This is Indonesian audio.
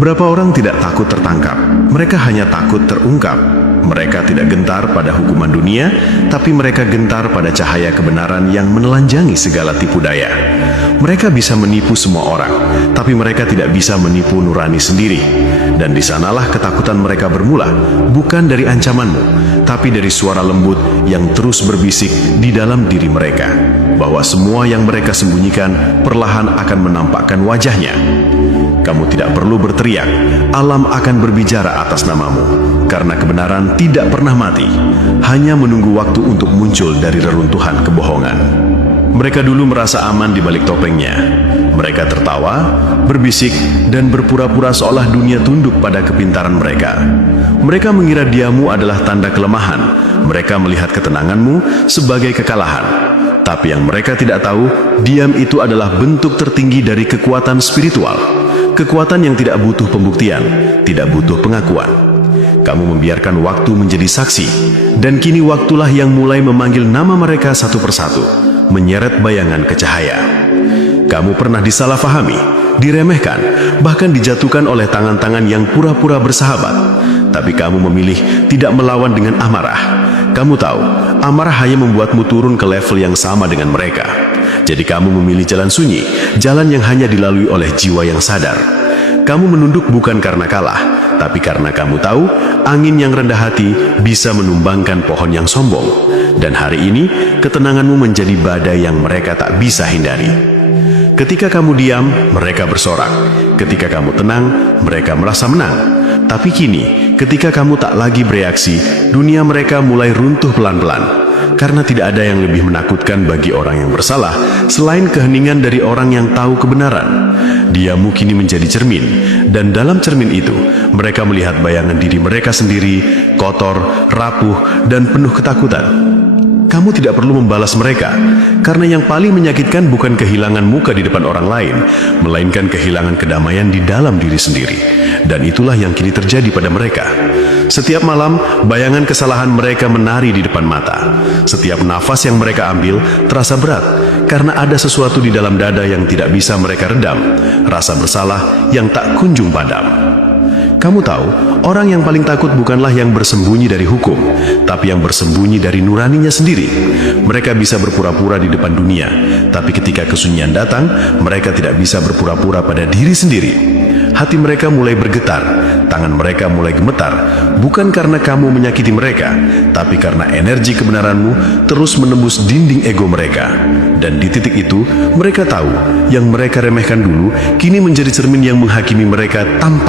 Berapa orang tidak takut tertangkap? Mereka hanya takut terungkap. Mereka tidak gentar pada hukuman dunia, tapi mereka gentar pada cahaya kebenaran yang menelanjangi segala tipu daya. Mereka bisa menipu semua orang, tapi mereka tidak bisa menipu nurani sendiri. Dan di sanalah ketakutan mereka bermula, bukan dari ancamanmu, tapi dari suara lembut yang terus berbisik di dalam diri mereka, bahwa semua yang mereka sembunyikan perlahan akan menampakkan wajahnya. Kamu tidak perlu berteriak, alam akan berbicara atas namamu, karena kebenaran tidak pernah mati, hanya menunggu waktu untuk muncul dari reruntuhan kebohongan. Mereka dulu merasa aman di balik topengnya. Mereka tertawa, berbisik, dan berpura-pura seolah dunia tunduk pada kepintaran mereka. Mereka mengira diammu adalah tanda kelemahan. Mereka melihat ketenanganmu sebagai kekalahan. Tapi yang mereka tidak tahu, diam itu adalah bentuk tertinggi dari kekuatan spiritual. Kekuatan yang tidak butuh pembuktian, tidak butuh pengakuan. Kamu membiarkan waktu menjadi saksi, dan kini waktulah yang mulai memanggil nama mereka satu persatu, menyeret bayangan ke cahaya. Kamu pernah disalahpahami, diremehkan, bahkan dijatuhkan oleh tangan-tangan yang pura-pura bersahabat. Tapi kamu memilih tidak melawan dengan amarah. Kamu tahu, amarah hanya membuatmu turun ke level yang sama dengan mereka. Jadi kamu memilih jalan sunyi, jalan yang hanya dilalui oleh jiwa yang sadar. Kamu menunduk bukan karena kalah, tapi karena kamu tahu, angin yang rendah hati bisa menumbangkan pohon yang sombong. Dan hari ini, ketenanganmu menjadi badai yang mereka tak bisa hindari. Ketika kamu diam, mereka bersorak. Ketika kamu tenang, mereka merasa menang. Tapi kini, ketika kamu tak lagi bereaksi, dunia mereka mulai runtuh pelan-pelan. Karena tidak ada yang lebih menakutkan bagi orang yang bersalah, selain keheningan dari orang yang tahu kebenaran. Diammu kini menjadi cermin, dan dalam cermin itu, mereka melihat bayangan diri mereka sendiri, kotor, rapuh, dan penuh ketakutan. Kamu tidak perlu membalas mereka, karena yang paling menyakitkan bukan kehilangan muka di depan orang lain, melainkan kehilangan kedamaian di dalam diri sendiri. Dan itulah yang kini terjadi pada mereka. Setiap malam, bayangan kesalahan mereka menari di depan mata. Setiap nafas yang mereka ambil terasa berat, karena ada sesuatu di dalam dada yang tidak bisa mereka redam, rasa bersalah yang tak kunjung padam. Kamu tahu, orang yang paling takut bukanlah yang bersembunyi dari hukum, tapi yang bersembunyi dari nuraninya sendiri. Mereka bisa berpura-pura di depan dunia, tapi ketika kesunyian datang, mereka tidak bisa berpura-pura pada diri sendiri. Hati mereka mulai bergetar, tangan mereka mulai gemetar, bukan karena kamu menyakiti mereka, tapi karena energi kebenaranmu terus menembus dinding ego mereka. Dan di titik itu, mereka tahu, yang mereka remehkan dulu, kini menjadi cermin yang menghakimi mereka tanpa